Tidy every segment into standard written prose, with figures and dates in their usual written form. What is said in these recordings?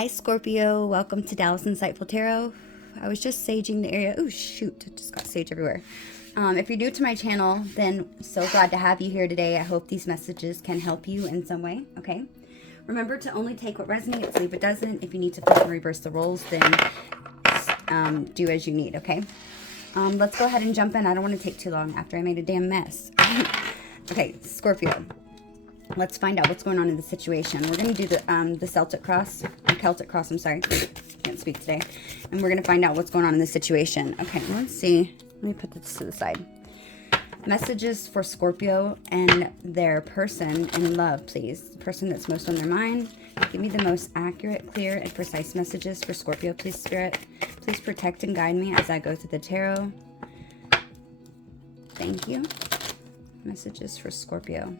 Hi Scorpio, welcome to Dallas Insightful Tarot. I was just saging the area. Oh shoot, I just got sage everywhere. If you're new to my channel, then so glad to have you here today. I hope these messages can help you in some way, okay? Remember to only take what resonates, leave what doesn't. If you need to flip and reverse the roles, then do as you need, okay? Let's go ahead and jump in. I don't want to take too long after I made a damn mess. Okay, Scorpio. Let's find out what's going on in the situation. We're going to do the Celtic cross, or Celtic cross, I'm sorry. Can't speak today. And we're going to find out what's going on in the situation. Okay, let's see. Let me put this to the side. Messages for Scorpio and their person in love, please. The person that's most on their mind. Give me the most accurate, clear, and precise messages for Scorpio, please, Spirit. Please protect and guide me as I go through the tarot. Thank you. Messages for Scorpio.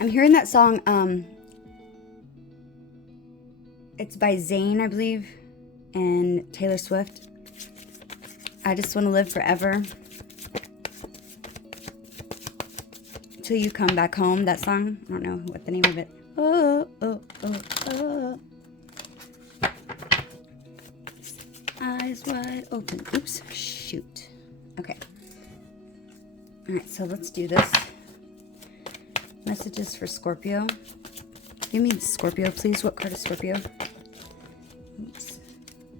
I'm hearing that song, it's by Zayn, I believe, and Taylor Swift. I just want to live forever. Till you come back home, that song. I don't know what the name of it. Oh, oh, oh, oh. Eyes wide open. Oops, shoot. Okay. Alright, so let's do this. Messages for Scorpio. Give me Scorpio, please. What card is Scorpio? Oops.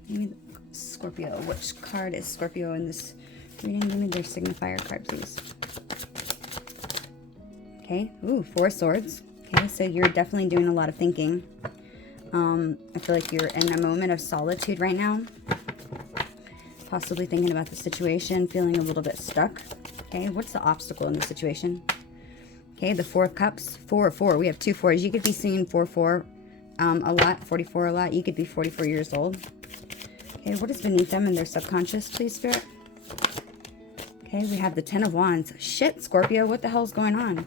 Give me Scorpio. Which card is Scorpio in this reading? Give me their signifier card, please. Okay. Ooh, 4 swords. Okay, so you're definitely doing a lot of thinking. I feel like you're in a moment of solitude right now. Possibly thinking about the situation, feeling a little bit stuck. Okay, what's the obstacle in the situation? Okay, the 4 of Cups, 4 or 4. We have 2 4s. You could be seeing 4 a lot, 44 a lot. You could be 44 years old. Okay, what is beneath them in their subconscious, please, Spirit? Okay, we have the 10 of Wands. Shit, Scorpio, what the hell's going on?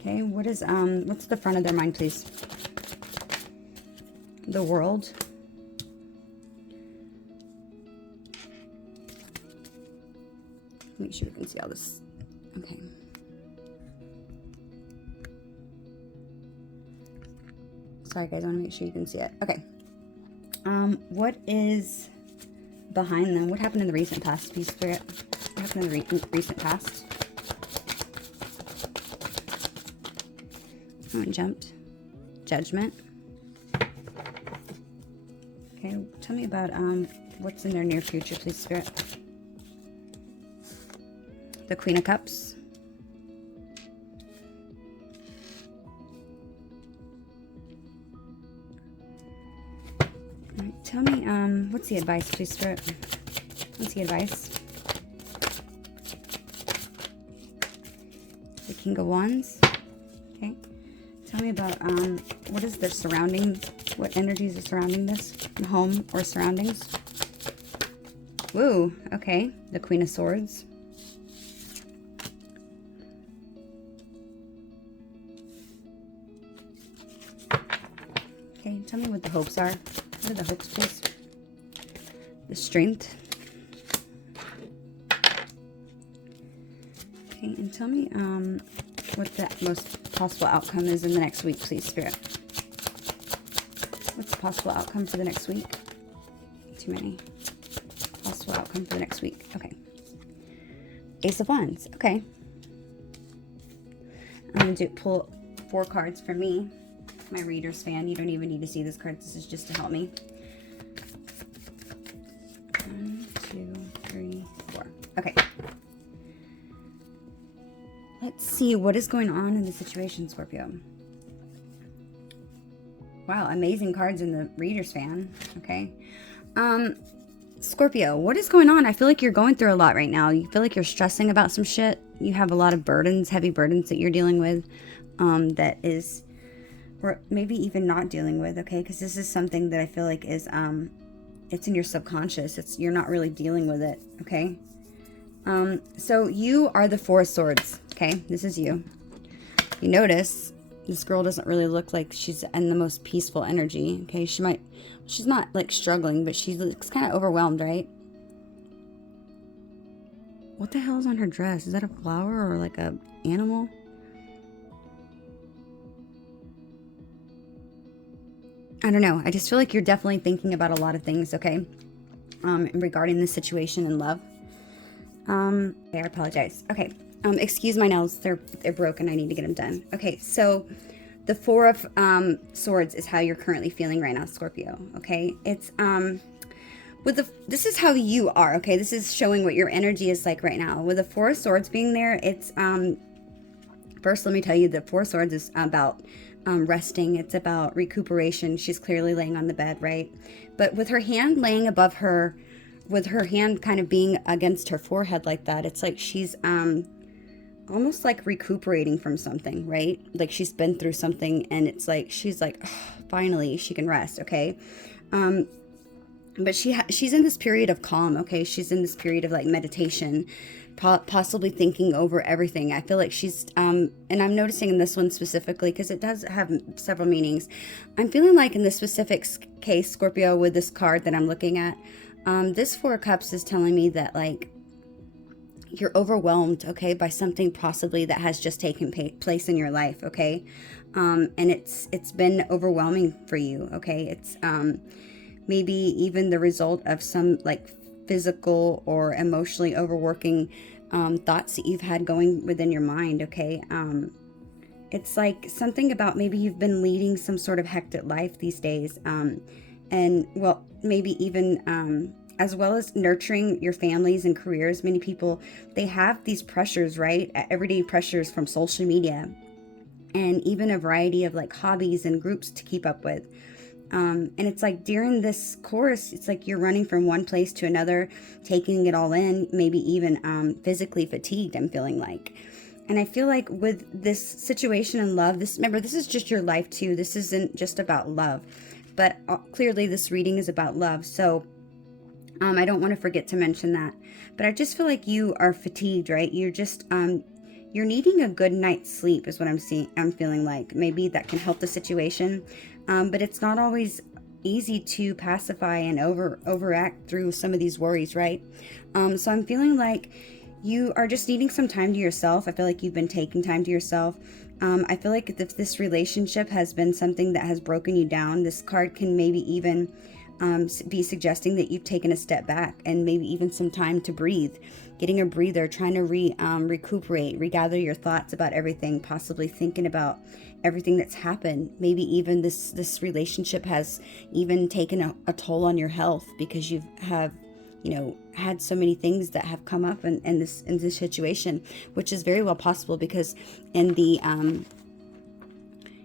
Okay, what is, what's the front of their mind, please? The World. Make sure you can see all this. Okay. Sorry, guys. I want to make sure you can see it. Okay. What is behind them? What happened in the recent past, please, Spirit? What happened in the recent past? Oh, it jumped. Judgment. Okay. Tell me about what's in their near future, please, Spirit. The Queen of Cups. All right, tell me, what's the advice, please, Spirit? What's the advice? The King of Wands. Okay. Tell me about, what is their surrounding, what energies are surrounding this? Home or surroundings? Woo, okay. The Queen of Swords. Okay, tell me what the hopes are. What are the hopes, please? The Strength. Okay, and tell me what the most possible outcome is in the next week, please, Spirit. What's the possible outcome for the next week? Too many. Possible outcome for the next week. Okay. Ace of Wands. Okay. I'm going to pull 4 cards for me. My reader's fan. You don't even need to see this card. This is just to help me. 1, 2, 3, 4. Okay. Let's see what is going on in the situation, Scorpio. Wow, amazing cards in the reader's fan. Okay. Scorpio, what is going on? I feel like you're going through a lot right now. You feel like you're stressing about some shit. You have a lot of burdens, heavy burdens that you're dealing with. That is... or maybe even not dealing with, okay? Because this is something that I feel like is, it's in your subconscious. You're not really dealing with it, okay? So you are the 4 of Swords, okay? This is you. You notice this girl doesn't really look like she's in the most peaceful energy, okay? She's not, like, struggling, but she looks kind of overwhelmed, right? What the hell is on her dress? Is that a flower or like a animal. I don't know. I just feel like you're definitely thinking about a lot of things, okay? Regarding this situation in love. Okay, I apologize. Okay. Excuse my nails. They're broken. I need to get them done. Okay, so the Four of Swords is how you're currently feeling right now, Scorpio. Okay, it's this is how you are. Okay, this is showing what your energy is like right now. With the Four of Swords being there, it's first let me tell you the Four of Swords is about resting. It's about recuperation. She's clearly laying on the bed, right? But with her hand laying above her, with her hand kind of being against her forehead like that, it's like she's almost like recuperating from something, right? Like she's been through something, and it's like she's like, oh, finally she can rest. Okay, but she's in this period of calm. Okay, she's in this period of like meditation, possibly thinking over everything. I feel like she's and I'm noticing in this one specifically because it does have several meanings. I'm feeling like in this specific case, Scorpio, with this card that I'm looking at, this Four of Cups is telling me that like you're overwhelmed, okay, by something possibly that has just taken place in your life, okay, and it's been overwhelming for you, okay. It's maybe even the result of some like physical or emotionally overworking thoughts that you've had going within your mind, okay. It's like something about maybe you've been leading some sort of hectic life these days, and well, maybe even as well as nurturing your families and careers. Many people, they have these pressures, right? Everyday pressures from social media, and even a variety of like hobbies and groups to keep up with. And it's like during this course, it's like you're running from one place to another, taking it all in, maybe even physically fatigued, I'm feeling like. And I feel like with this situation in love, remember, this is just your life too. This isn't just about love, but clearly this reading is about love. So I don't want to forget to mention that. But I just feel like you are fatigued, right? You're just you're needing a good night's sleep is what I'm feeling like. Maybe that can help the situation. But it's not always easy to pacify and overact through some of these worries, right? So I'm feeling like you are just needing some time to yourself. I feel like you've been taking time to yourself. I feel like if this relationship has been something that has broken you down, this card can maybe even be suggesting that you've taken a step back and maybe even some time to breathe, getting a breather, trying to recuperate, regather your thoughts about everything, possibly thinking about everything that's happened. Maybe even this relationship has even taken a toll on your health because you have had so many things that have come up in this situation, which is very well possible because in the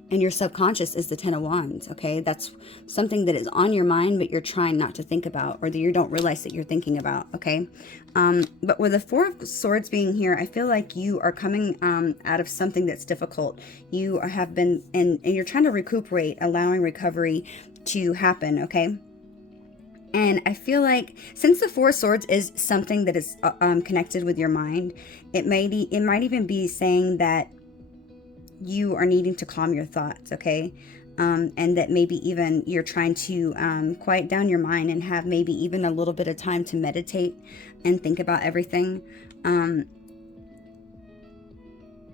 and your subconscious is the Ten of Wands, okay? That's something that is on your mind, but you're trying not to think about, or that you don't realize that you're thinking about, okay? But with the Four of Swords being here, I feel like you are coming out of something that's difficult. You have been, and you're trying to recuperate, allowing recovery to happen, okay? And I feel like since the Four of Swords is something that is connected with your mind, it might even be saying that you are needing to calm your thoughts, okay? And that maybe even you're trying to quiet down your mind and have maybe even a little bit of time to meditate and think about everything.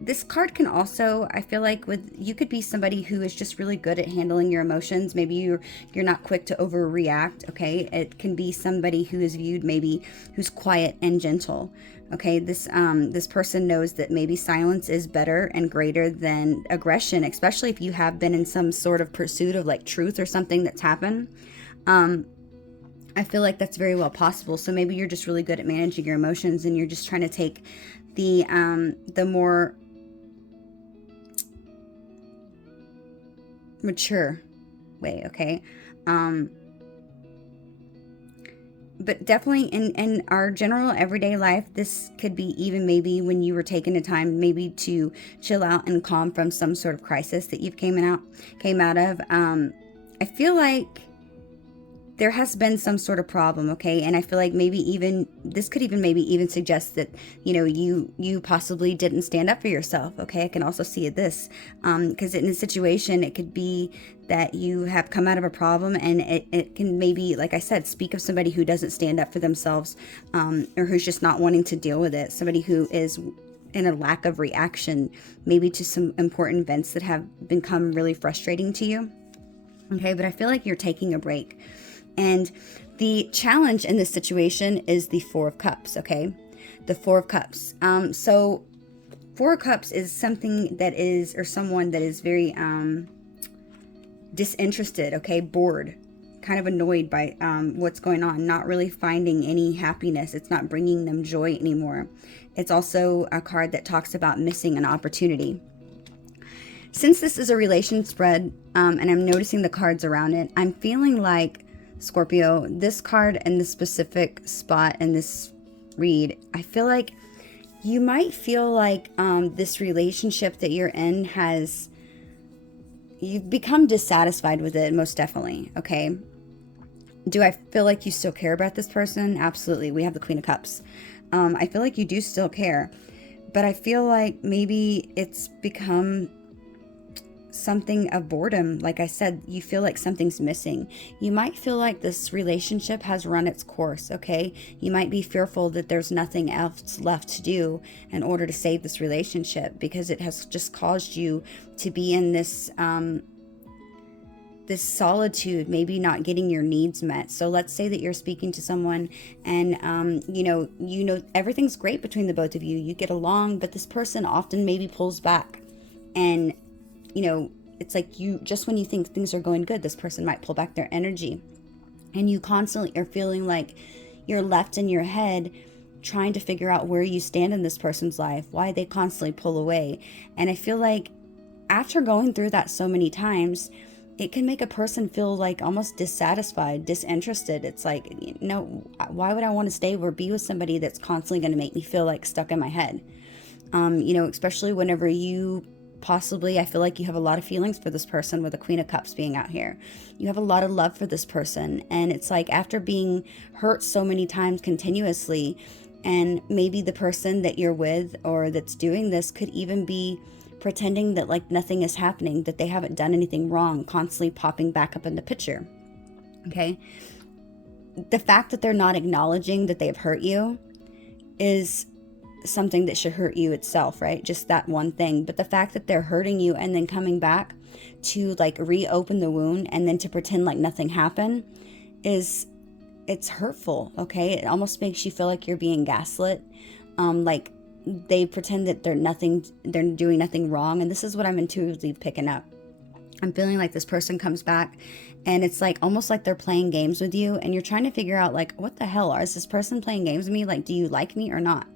This card can also, I feel like you could be somebody who is just really good at handling your emotions. Maybe you're not quick to overreact, okay? It can be somebody who is viewed maybe who's quiet and gentle. Okay, this person knows that maybe silence is better and greater than aggression, especially if you have been in some sort of pursuit of like truth or something that's happened. I feel like that's very well possible. So maybe you're just really good at managing your emotions, and you're just trying to take the more mature way, okay? But definitely in our general everyday life, this could be even maybe when you were taking the time maybe to chill out and calm from some sort of crisis that you've came out of. I feel like there has been some sort of problem, okay? And I feel like maybe even this could even maybe even suggest that you possibly didn't stand up for yourself, okay? I can also see this because in a situation it could be that you have come out of a problem, and it can maybe, like I said, speak of somebody who doesn't stand up for themselves, or who's just not wanting to deal with it, somebody who is in a lack of reaction, maybe to some important events that have become really frustrating to you. Okay, but I feel like you're taking a break. And the challenge in this situation is the Four of Cups, okay? The Four of Cups. So Four of Cups is something that is, or someone that is very disinterested, okay? Bored, kind of annoyed by what's going on, not really finding any happiness. It's not bringing them joy anymore. It's also a card that talks about missing an opportunity. Since this is a relation spread, and I'm noticing the cards around it, I'm feeling like, Scorpio, this card and the specific spot in this read, I feel like you might feel like this relationship that you're in you've become dissatisfied with it, most definitely, okay? Do I feel like you still care about this person? Absolutely. We have the Queen of Cups. I feel like you do still care, but I feel like maybe it's become something of boredom. Like I said, you feel like something's missing. You might feel like this relationship has run its course, okay? You might be fearful that there's nothing else left to do in order to save this relationship, because it has just caused you to be in this this solitude, maybe not getting your needs met. So let's say that you're speaking to someone and you know everything's great between the both of you. You get along, but this person often maybe pulls back, and it's like just when you think things are going good, this person might pull back their energy, and you constantly are feeling like you're left in your head trying to figure out where you stand in this person's life, why they constantly pull away. And I feel like after going through that so many times, it can make a person feel like almost dissatisfied, disinterested. It's like, why would I want to stay or be with somebody that's constantly going to make me feel like stuck in my head? Especially whenever you possibly, I feel like you have a lot of feelings for this person with the Queen of Cups being out here. You have a lot of love for this person. And it's like after being hurt so many times continuously, and maybe the person that you're with or that's doing this could even be pretending that like nothing is happening, that they haven't done anything wrong, constantly popping back up in the picture. Okay. The fact that they're not acknowledging that they've hurt you is something that should hurt you itself, right? Just that one thing. But the fact that they're hurting you and then coming back to like reopen the wound and then to pretend like nothing happened it's hurtful. Okay. It almost makes you feel like you're being gaslit. Like they pretend that they're doing nothing wrong. And this is what I'm intuitively picking up. I'm feeling like this person comes back and it's like almost like they're playing games with you, and you're trying to figure out like, what the hell, is this person playing games with me? Like, do you like me or not?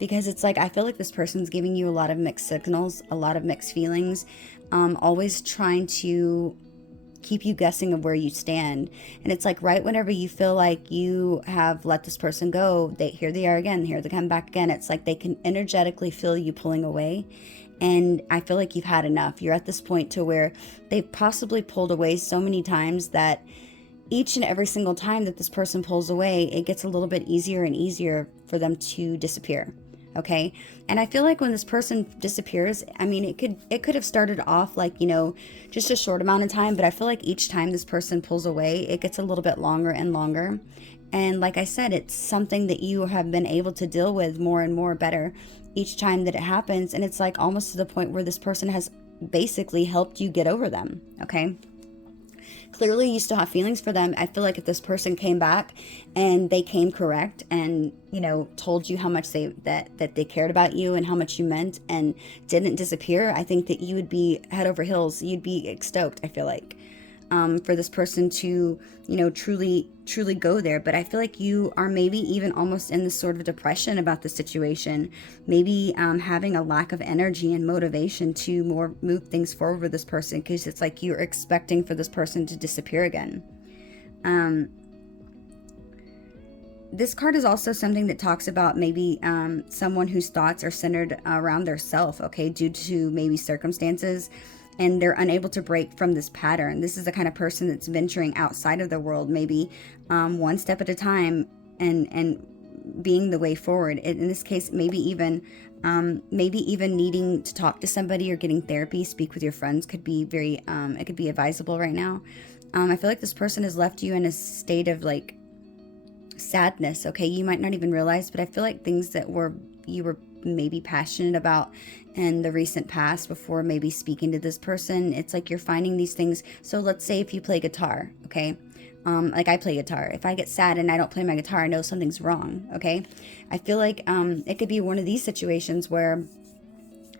Because it's like, I feel like this person's giving you a lot of mixed signals, a lot of mixed feelings, always trying to keep you guessing of where you stand. And it's like right whenever you feel like you have let this person go, here they are again, here they come back again. It's like they can energetically feel you pulling away. And I feel like you've had enough. You're at this point to where they've possibly pulled away so many times that each and every single time that this person pulls away, it gets a little bit easier and easier for them to disappear. Okay. And I feel like when this person disappears, I mean, it could have started off like, just a short amount of time, but I feel like each time this person pulls away, it gets a little bit longer and longer. And like I said, it's something that you have been able to deal with more and more better each time that it happens. And it's like almost to the point where this person has basically helped you get over them. Okay. Clearly you still have feelings for them. I feel like if this person came back and they came correct and, told you how much that they cared about you and how much you meant and didn't disappear, I think that you would be head over heels. You'd be stoked, I feel like, for this person to, truly go there. But I feel like you are maybe even almost in this sort of depression about the situation, maybe having a lack of energy and motivation to move things forward with this person, because it's like you're expecting for this person to disappear again. This card is also something that talks about maybe someone whose thoughts are centered around their self, okay, due to maybe circumstances, and they're unable to break from this pattern. This is the kind of person that's venturing outside of the world, maybe one step at a time, and being the way forward. In this case, maybe even needing to talk to somebody or getting therapy, speak with your friends could be very, it could be advisable right now. I feel like this person has left you in a state of like sadness. Okay, you might not even realize, but I feel like things that you were maybe passionate about in the recent past before maybe speaking to this person. It's like you're finding these things. So let's say if you play guitar, okay? Like I play guitar. If I get sad and I don't play my guitar, I know something's wrong, okay? I feel like it could be one of these situations where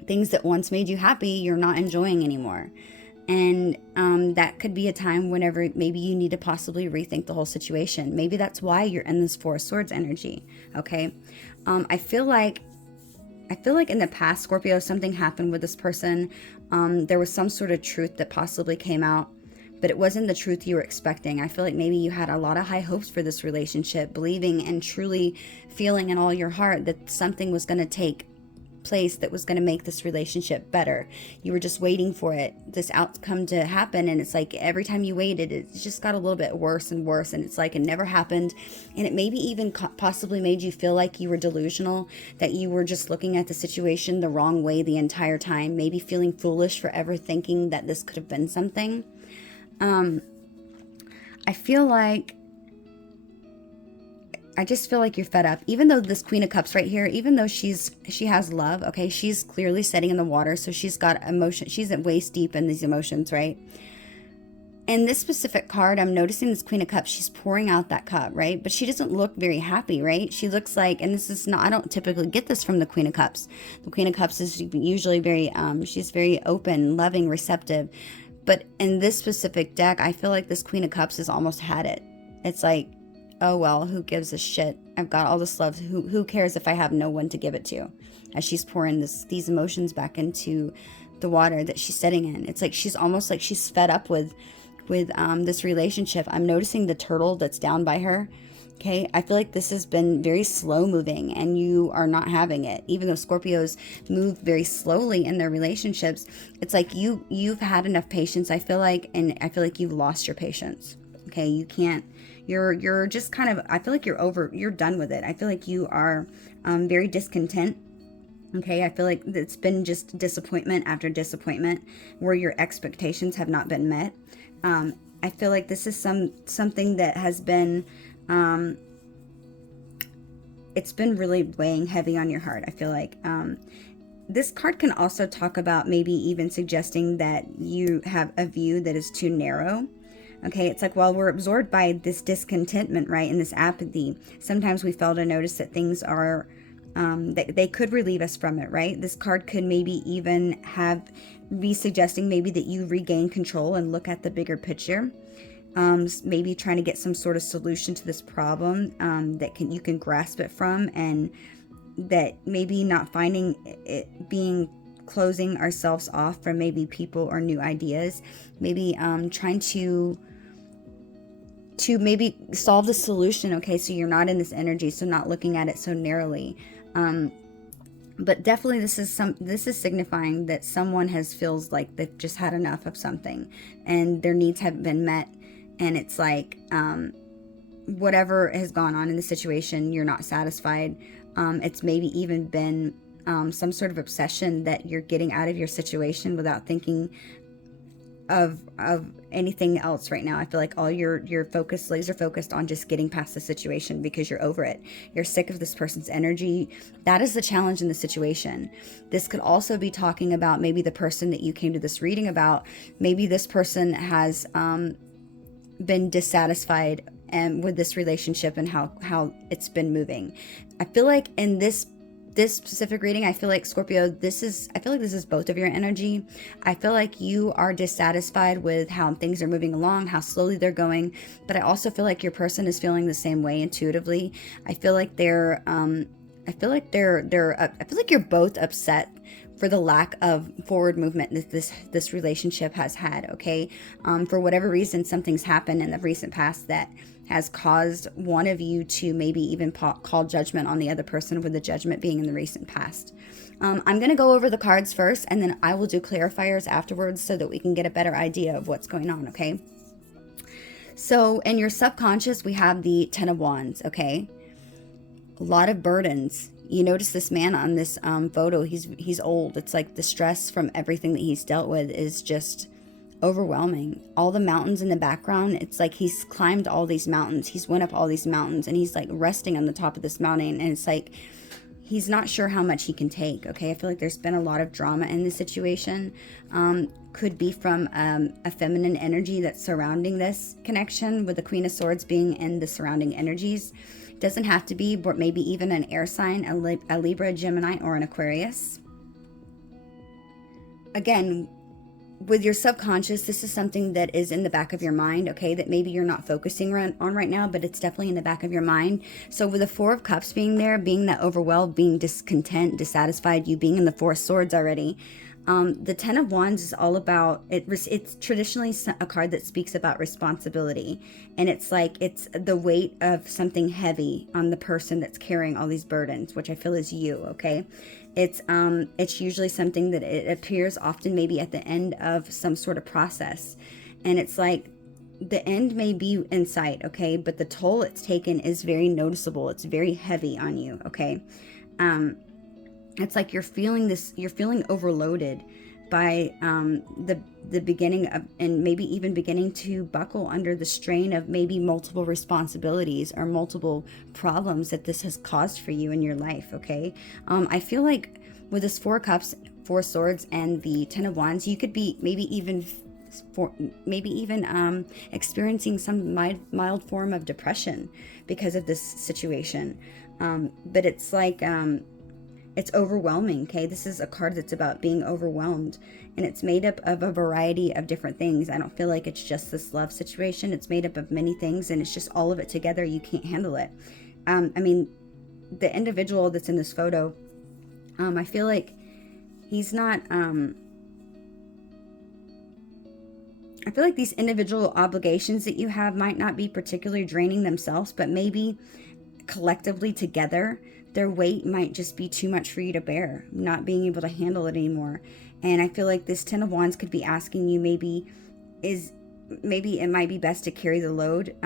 things that once made you happy, you're not enjoying anymore. And that could be a time whenever maybe you need to possibly rethink the whole situation. Maybe that's why you're in this Four of Swords energy, okay? I feel like in the past, Scorpio, something happened with this person. There was some sort of truth that possibly came out, but it wasn't the truth you were expecting. I feel like maybe you had a lot of high hopes for this relationship, believing and truly feeling in all your heart that something was going to take place that was going to make this relationship better. You were just waiting for this outcome to happen, and it's like every time you waited, it just got a little bit worse and worse, and it's like it never happened. And it maybe even possibly made you feel like you were delusional, that you were just looking at the situation the wrong way the entire time, maybe feeling foolish for ever thinking that this could have been something. I just feel like you're fed up. Even though this Queen of Cups right here, even though she has love, okay, she's clearly setting in the water, so she's got emotion. She's waist deep in these emotions, right? In this specific card, I'm noticing this Queen of Cups, she's pouring out that cup, right? But she doesn't look very happy, right? She looks like, and this is not, I don't typically get this from the Queen of Cups. The Queen of Cups is usually very, she's very open, loving, receptive. But in this specific deck, I feel like this Queen of Cups has almost had it. It's like, oh, well, who gives a shit? I've got all this love. Who cares if I have no one to give it to? As she's pouring these emotions back into the water that she's sitting in. It's like she's almost like she's fed up with this relationship. I'm noticing the turtle that's down by her. Okay, I feel like this has been very slow moving and you are not having it. Even though Scorpios move very slowly in their relationships, it's like you've had enough patience, I feel like, and I feel like you've lost your patience. Okay, you can't, you're just kind of, I feel like you're done with it. I feel like you are very discontent. Okay, I feel like it's been just disappointment after disappointment where your expectations have not been met. I feel like this is something that has been, it's been really weighing heavy on your heart. I feel like this card can also talk about maybe even suggesting that you have a view that is too narrow. Okay, it's like while we're absorbed by this discontentment, right, and this apathy, sometimes we fail to notice that things are, that they could relieve us from it, right? This card could maybe even be suggesting maybe that you regain control and look at the bigger picture. Maybe trying to get some sort of solution to this problem that you can grasp it from, and that maybe not finding it being closing ourselves off from maybe people or new ideas, maybe trying to maybe solve the solution, okay, so you're not in this energy, so not looking at it so narrowly. But definitely this is signifying that someone feels like they've just had enough of something and their needs haven't been met, and it's like whatever has gone on in the situation, you're not satisfied. It's maybe even been some sort of obsession that you're getting out of your situation without thinking of anything else right now. I feel like all your focus, laser focused on just getting past the situation because you're over it. You're sick of this person's energy. That is the challenge in the situation. This could also be talking about maybe the person that you came to this reading about. Maybe this person has been dissatisfied with this relationship and how it's been moving. I feel like in this specific reading, I feel like Scorpio, I feel like this is both of your energy. I feel like you are dissatisfied with how things are moving along, how slowly they're going, but I also feel like your person is feeling the same way intuitively. I feel like you're both upset for the lack of forward movement that this relationship has had, okay? For whatever reason, something's happened in the recent past that has caused one of you to maybe even call judgment on the other person, with the judgment being in the recent past. I'm going to go over the cards first, and then I will do clarifiers afterwards so that we can get a better idea of what's going on, okay? So in your subconscious, we have the Ten of Wands, okay? A lot of burdens. You notice this man on this photo, he's old. It's like the stress from everything that he's dealt with is just overwhelming. All the mountains in the background, it's like he's climbed all these mountains. He's went up all these mountains and he's like resting on the top of this mountain, and it's like he's not sure how much he can take, okay? I feel like there's been a lot of drama in this situation. Could be from a feminine energy that's surrounding this connection, with the Queen of Swords being in the surrounding energies. Doesn't have to be, but maybe even an air sign, a Libra, Gemini, or an Aquarius. Again, with your subconscious, this is something that is in the back of your mind, okay, that maybe you're not focusing on right now, but it's definitely in the back of your mind. So with the Four of Cups being there, being that overwhelmed, being discontent, dissatisfied, you being in the Four of Swords already, the Ten of Wands is all about, it's traditionally a card that speaks about responsibility. And it's like, it's the weight of something heavy on the person that's carrying all these burdens, which I feel is you, okay? It's usually something that it appears often maybe at the end of some sort of process. And it's like, the end may be in sight, okay? But the toll it's taken is very noticeable. It's very heavy on you, okay? It's like you're feeling overloaded by the beginning of, and maybe even beginning to buckle under the strain of maybe multiple responsibilities or multiple problems that this has caused for you in your life, okay? I feel like with this Four Cups, Four Swords, and the Ten of Wands, you could be maybe even experiencing some mild form of depression because of this situation. But it's like, it's overwhelming, okay? This is a card that's about being overwhelmed, and it's made up of a variety of different things. I don't feel like it's just this love situation. It's made up of many things, and it's just all of it together. You can't handle it. I mean, the individual that's in this photo, I feel like he's not, I feel like these individual obligations that you have might not be particularly draining themselves, but maybe collectively together, their weight might just be too much for you to bear, not being able to handle it anymore. And I feel like this Ten of Wands could be asking you, maybe it might be best to carry the load.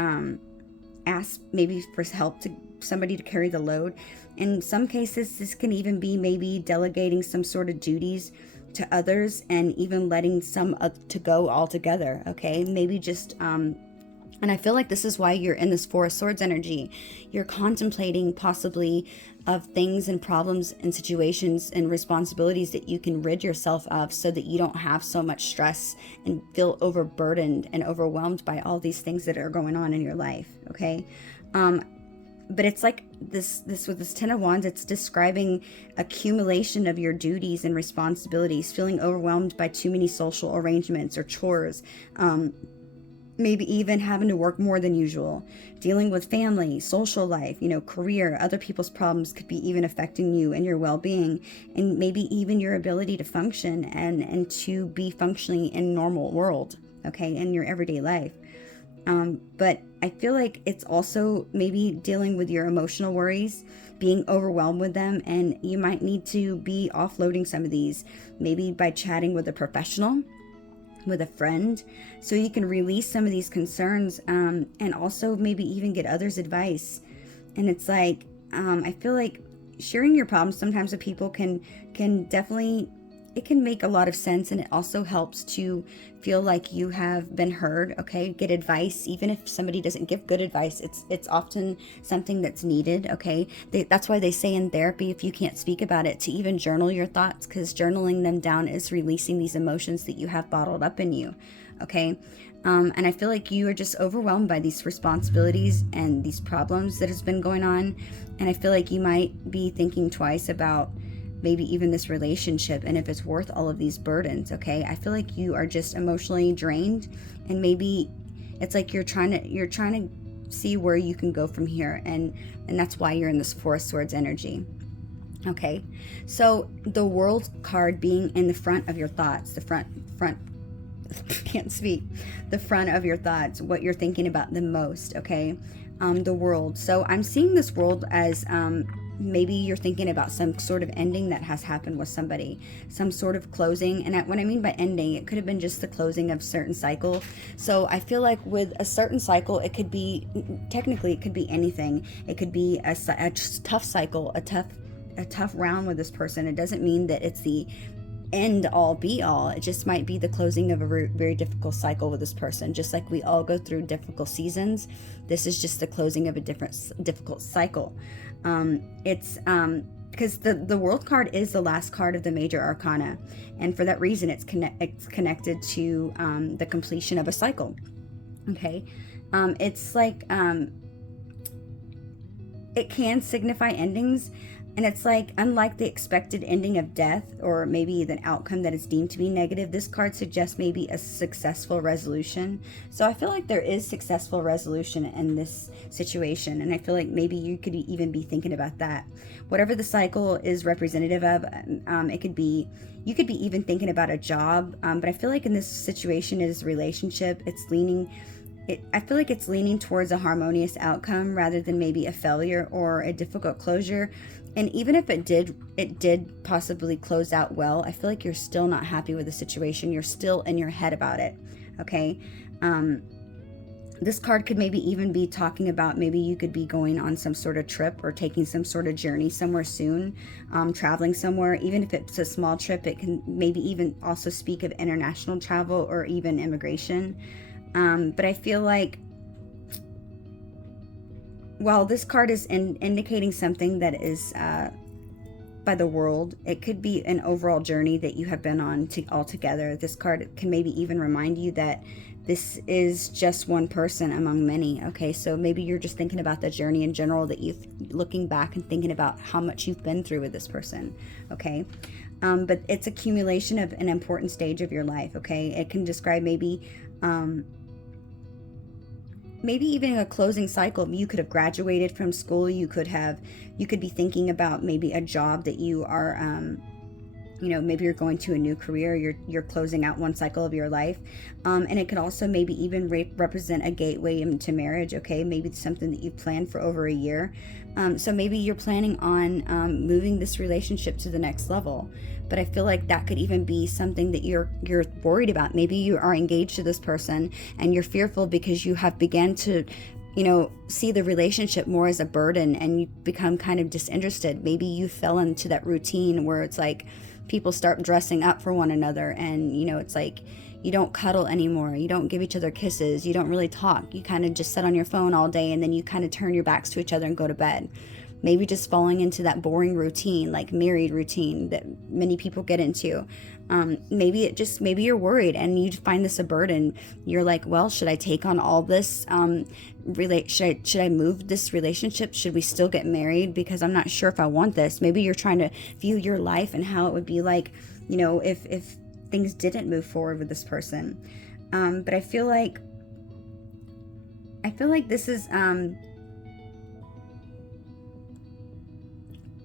Ask maybe for help to somebody to carry the load. In some cases, this can even be maybe delegating some sort of duties to others, and even letting some to go altogether, okay? Maybe just and I feel like this is why you're in this Four of Swords energy. You're contemplating possibly of things and problems and situations and responsibilities that you can rid yourself of, so that you don't have so much stress and feel overburdened and overwhelmed by all these things that are going on in your life, okay? But it's like this with this Ten of Wands, it's describing accumulation of your duties and responsibilities, feeling overwhelmed by too many social arrangements or chores, maybe even having to work more than usual, dealing with family, social life, career, other people's problems could be even affecting you and your well-being, and maybe even your ability to function and to be functioning in normal world, okay, in your everyday life. But I feel like it's also maybe dealing with your emotional worries, being overwhelmed with them, and you might need to be offloading some of these, maybe by chatting with a professional, with a friend, so you can release some of these concerns, and also maybe even get others' advice. And it's like, I feel like sharing your problems sometimes with people can definitely, it can make a lot of sense, and it also helps to feel like you have been heard, okay? Get advice, even if somebody doesn't give good advice, it's often something that's needed, okay? That's why they say in therapy, if you can't speak about it, to even journal your thoughts, because journaling them down is releasing these emotions that you have bottled up in you, okay? And I feel like you are just overwhelmed by these responsibilities and these problems that has been going on, and I feel like you might be thinking twice about maybe even this relationship, and if it's worth all of these burdens, okay? I feel like you are just emotionally drained, and maybe it's like you're trying to see where you can go from here, and that's why you're in this Four of Swords energy, okay? So the World card being in the front of your thoughts, the front can't speak, the front of your thoughts, what you're thinking about the most, okay? The World. So I'm seeing this World as maybe you're thinking about some sort of ending that has happened with somebody, some sort of closing. And what I mean by ending, it could have been just the closing of a certain cycle. So I feel like with a certain cycle, it could be, technically it could be anything. It could be a tough cycle, a tough round with this person. It doesn't mean that it's the end all be all. It just might be the closing of a very difficult cycle with this person. Just like we all go through difficult seasons, this is just the closing of a difficult cycle. because the World card is the last card of the major arcana, and for that reason it's connected to the completion of a cycle. Okay, it's like it can signify endings, and it's like, unlike the expected ending of death or maybe the outcome that is deemed to be negative, this card suggests maybe a successful resolution. So I feel like there is successful resolution in this situation, and I feel like maybe you could even be thinking about that. Whatever the cycle is representative of, it could be, you could be even thinking about a job, but I feel like in this situation, it is a relationship. It's leaning, I feel like it's leaning towards a harmonious outcome rather than maybe a failure or a difficult closure. And even if it did possibly close out well, I feel like you're still not happy with the situation. You're still in your head about it. Okay. This card could maybe even be talking about, maybe you could be going on some sort of trip or taking some sort of journey somewhere soon, traveling somewhere. Even if it's a small trip, it can maybe even also speak of international travel or even immigration. But I feel like, while this card is indicating something that is by the world, it could be an overall journey that you have been on all together. This card can maybe even remind you that this is just one person among many. Okay, so maybe you're just thinking about the journey in general, that you've looking back and thinking about how much you've been through with this person. Okay, but it's accumulation of an important stage of your life. Okay, it can describe maybe maybe even a closing cycle. You could have graduated from school. You could be thinking about maybe a job that you are, maybe you're going to a new career. You're closing out one cycle of your life. And it could also maybe even represent a gateway into marriage. Okay, maybe it's something that you've planned for over a year. So maybe you're planning on moving this relationship to the next level. But I feel like that could even be something that you're worried about. Maybe you are engaged to this person and you're fearful because you have begun to, see the relationship more as a burden, and you become kind of disinterested. Maybe you fell into that routine where it's like people start dressing up for one another, and it's like you don't cuddle anymore, you don't give each other kisses, you don't really talk, you kind of just sit on your phone all day, and then you kind of turn your backs to each other and go to bed. Maybe just falling into that boring routine, like married routine that many people get into. Maybe you're worried and you find this a burden. You're like, well, should I take on all this? Should I move this relationship? Should we still get married? Because I'm not sure if I want this. Maybe you're trying to view your life and how it would be like, if things didn't move forward with this person. But I feel like this is,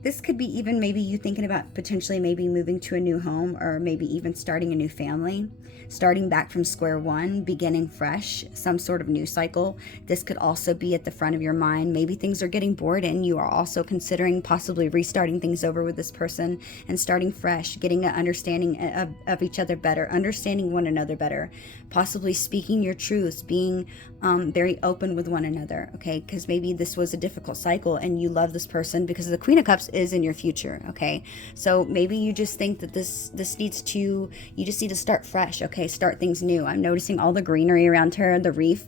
this could be even maybe you thinking about potentially maybe moving to a new home, or maybe even starting a new family, starting back from square one, beginning fresh, some sort of new cycle. This could also be at the front of your mind. Maybe things are getting bored and you are also considering possibly restarting things over with this person and starting fresh, getting an understanding of each other better, understanding one another better, possibly speaking your truths, being very open with one another. Okay, because maybe this was a difficult cycle and you love this person, because the Queen of Cups is in your future. Okay, so maybe you just think that this needs to, you just need to start fresh. Okay, start things new. I'm noticing all the greenery around her, the reef.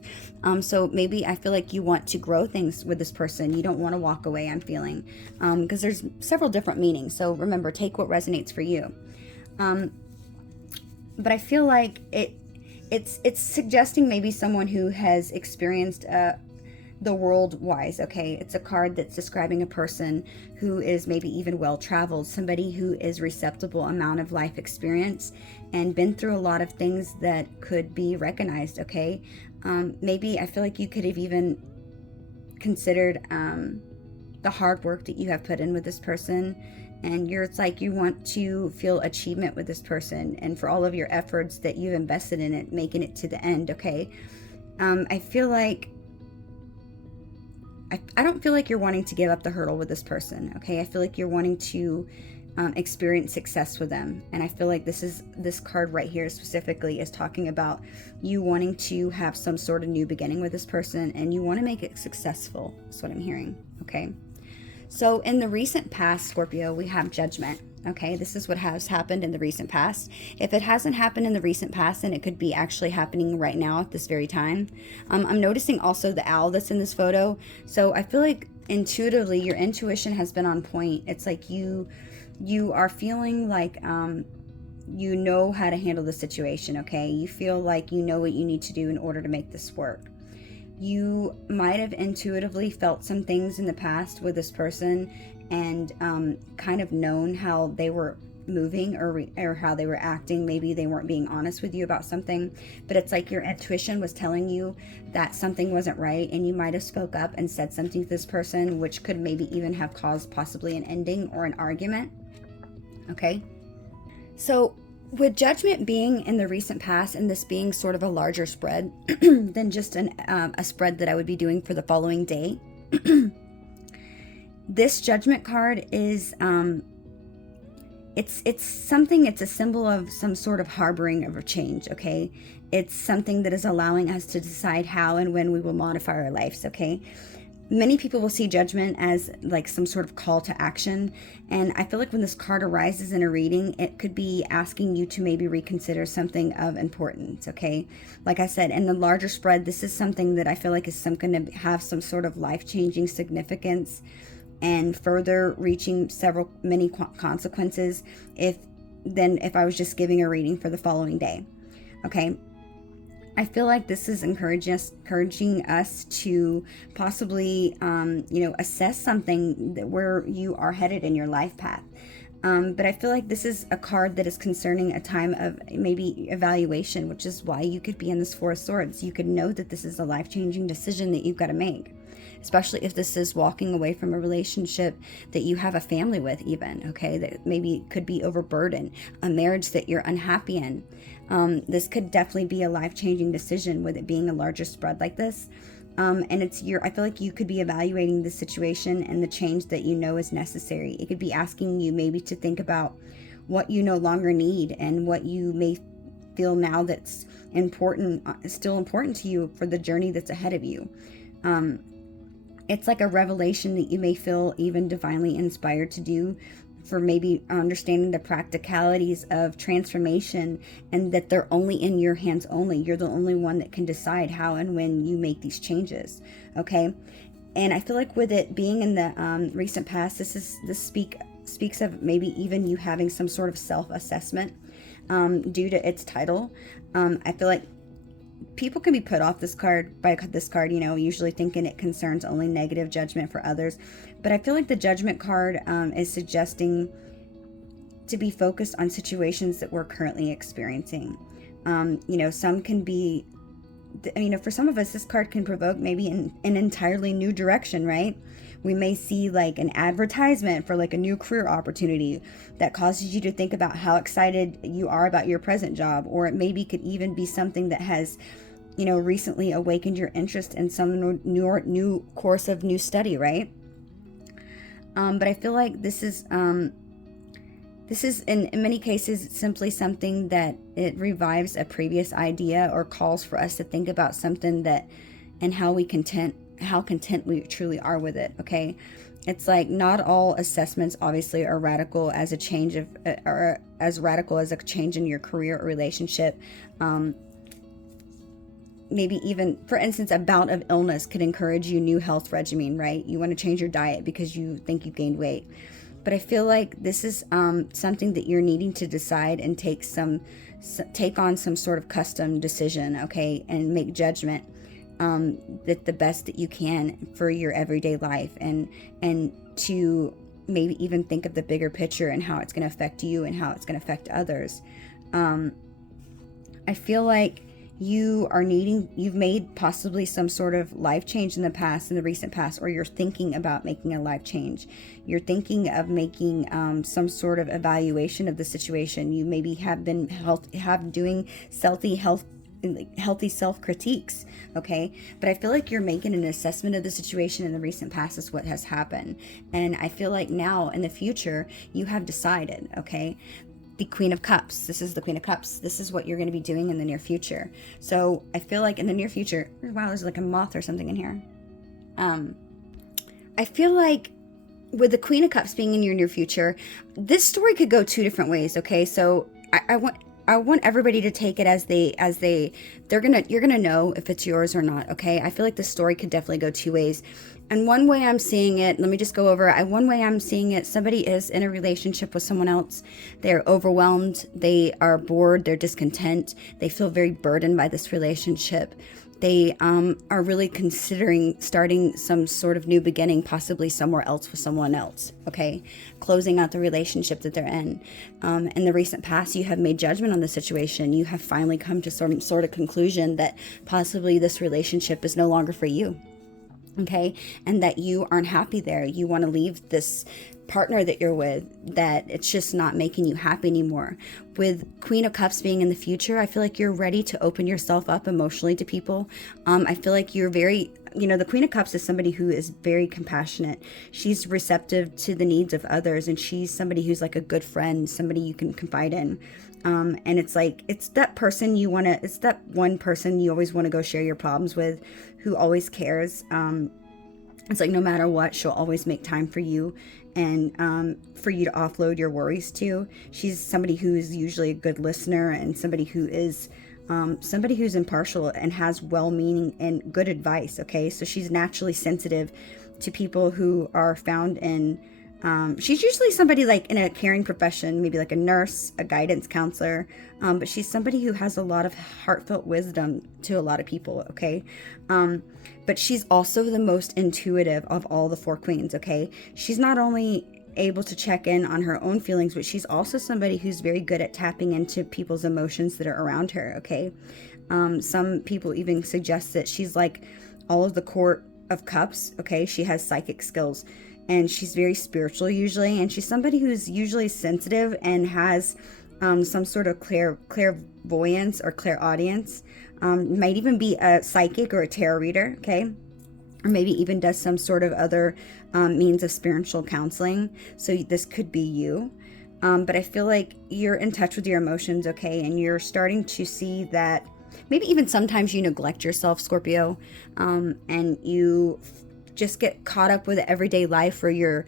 So maybe I feel like you want to grow things with this person. You don't want to walk away, I'm feeling, because there's several different meanings. So remember, take what resonates for you. But I feel like it's suggesting maybe someone who has experienced the world wise. Okay, it's a card that's describing a person who is maybe even well traveled, somebody who is receptible amount of life experience and been through a lot of things that could be recognized. Okay, maybe I feel like you could have even considered the hard work that you have put in with this person, and it's like you want to feel achievement with this person, and for all of your efforts that you've invested in it, making it to the end. Okay, I feel like I don't feel like you're wanting to give up the hurdle with this person. Okay, I feel like you're wanting to experience success with them, and I feel like this card right here specifically is talking about you wanting to have some sort of new beginning with this person, and you want to make it successful. That's what I'm hearing. Okay, so in the recent past, Scorpio, we have judgment. Okay, this is what has happened in the recent past. If it hasn't happened in the recent past, then it could be actually happening right now at this very time. I'm noticing also the owl that's in this photo. So I feel like intuitively, your intuition has been on point. It's like you are feeling like you know how to handle the situation, okay? You feel like you know what you need to do in order to make this work. You might have intuitively felt some things in the past with this person and kind of known how they were moving or how they were acting. Maybe they weren't being honest with you about something, but it's like your intuition was telling you that something wasn't right, and you might have spoke up and said something to this person, which could maybe even have caused possibly an ending or an argument. Okay, so with judgment being in the recent past and this being sort of a larger spread than just a spread that I would be doing for the following day, this judgment card is it's something, it's a symbol of some sort of harboring of a change, okay? It's something that is allowing us to decide how and when we will modify our lives, okay? Many people will see judgment as like some sort of call to action. And I feel like when this card arises in a reading, it could be asking you to maybe reconsider something of importance, okay? Like I said, in the larger spread, this is something that I feel like is going to have some sort of life-changing significance and further reaching many consequences if I was just giving a reading for the following day, okay? I feel like this is encouraging us to possibly, assess something where you are headed in your life path. But I feel like this is a card that is concerning a time of maybe evaluation, which is why you could be in this Four of Swords. You could know that this is a life-changing decision that you've got to make, especially if this is walking away from a relationship that you have a family with even, okay, that maybe could be overburdened, a marriage that you're unhappy in. This could definitely be a life-changing decision with it being a larger spread like this. And I feel like you could be evaluating the situation and the change that you know is necessary. It could be asking you maybe to think about what you no longer need and what you may feel now that's important, still important to you for the journey that's ahead of you. It's like a revelation that you may feel even divinely inspired to do, for maybe understanding the practicalities of transformation, and that they're only in your hands only. You're the only one that can decide how and when you make these changes, okay? And I feel like with it being in the recent past, this speaks of maybe even you having some sort of self-assessment due to its title. I feel like people can be put off by this card, usually thinking it concerns only negative judgment for others. But I feel like the judgment card is suggesting to be focused on situations that we're currently experiencing. Some can be, for some of us, this card can provoke maybe an entirely new direction, right? We may see like an advertisement for like a new career opportunity that causes you to think about how excited you are about your present job, or it maybe could even be something that has, recently awakened your interest in some new course of new study, right? But I feel like this is in many cases simply something that it revives a previous idea or calls for us to think about something and how content we truly are with it, okay? It's like not all assessments obviously are radical as a change or as radical as a change in your career or relationship. Maybe even, for instance, a bout of illness could encourage you new health regimen, right? You want to change your diet because you think you gained weight. But I feel like this is something that you're needing to decide and take on some sort of custom decision, okay? And make judgment that the best that you can for your everyday life, and to maybe even think of the bigger picture and how it's going to affect you and how it's going to affect others. I feel like you've made possibly some sort of life change in the recent past, or you're thinking about making a life change. You're thinking of making some sort of evaluation of the situation. You maybe have been doing healthy self-critiques, okay? But I feel like you're making an assessment of the situation in the recent past is what has happened. And I feel like now in the future, you have decided, okay? The Queen of Cups. This is the Queen of Cups. This is what you're going to be doing in the near future. So I feel like in the near future, wow, there's like a moth or something in here. I feel like with the Queen of Cups being in your near future, this story could go two different ways, okay? So I want everybody to take it as you're gonna know if it's yours or not. Okay, I feel like this story could definitely go two ways. And one way I'm seeing it, let me just go over. One way I'm seeing it, somebody is in a relationship with someone else. They're overwhelmed. They are bored. They're discontent. They feel very burdened by this relationship. They are really considering starting some sort of new beginning, possibly somewhere else with someone else, okay? Closing out the relationship that they're in. In the recent past, you have made judgment on the situation. You have finally come to some sort of conclusion that possibly this relationship is no longer for you, okay? And that you aren't happy there. You want to leave this partner that you're with, that it's just not making you happy anymore. With Queen of Cups being in the future, I feel like you're ready to open yourself up emotionally to people. I feel like you're very, the Queen of Cups is somebody who is very compassionate. She's receptive to the needs of others, and she's somebody who's like a good friend, somebody you can confide in. And it's like, it's that one person you always want to go share your problems with, who always cares. It's like no matter what, she'll always make time for you, and for you to offload your worries to. She's somebody who is usually a good listener, and somebody who is somebody who's impartial and has well-meaning and good advice, okay? So she's naturally sensitive to people who are found in, she's usually somebody like in a caring profession, maybe like a nurse, a guidance counselor, but she's somebody who has a lot of heartfelt wisdom to a lot of people, okay? But she's also the most intuitive of all the four queens, okay? She's not only able to check in on her own feelings, but she's also somebody who's very good at tapping into people's emotions that are around her, okay? Some people even suggest that she's like all of the Court of Cups, okay? She has psychic skills, and she's very spiritual usually, and she's somebody who's usually sensitive and has some sort of clairvoyance or clairaudience. Might even be a psychic or a tarot reader, okay? Or maybe even does some sort of other means of spiritual counseling. So this could be you. But I feel like you're in touch with your emotions, okay? And you're starting to see that maybe even sometimes you neglect yourself, Scorpio, and you just get caught up with everyday life, or you're